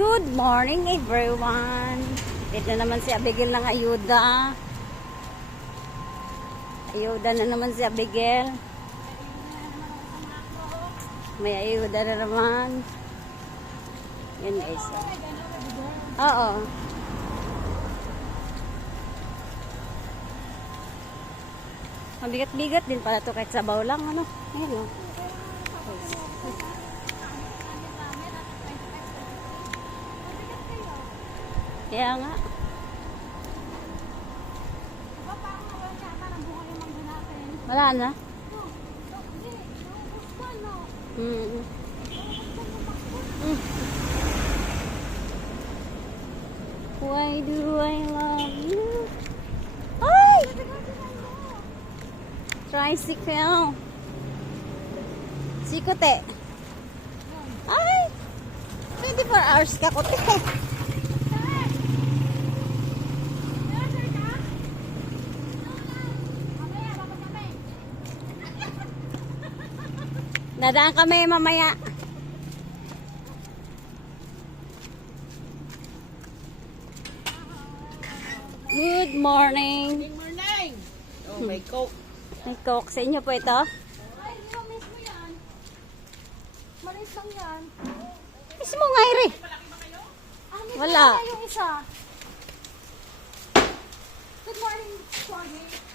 Good morning everyone. Dito naman si Abigail ng ayuda. Ayuda na naman si Abigail. May ayuda na naman. Yan guys. Oo. Mabigat-bigat din pala to kahit sabaw lang. Ano? Ayan o. Kaya nga. Wala na? Why do I love you? Ay! Tricycle. Sikote. Ay! 24 hours ka kote. Dadaan kami mamaya. Good morning. Good morning. Oh, may coke. May coke sa inyo po ito? Ay, hindi mo mismo yan. Malis lang yan. Mismo nga iri. May Wala. pala yung isa. Good morning, Swami.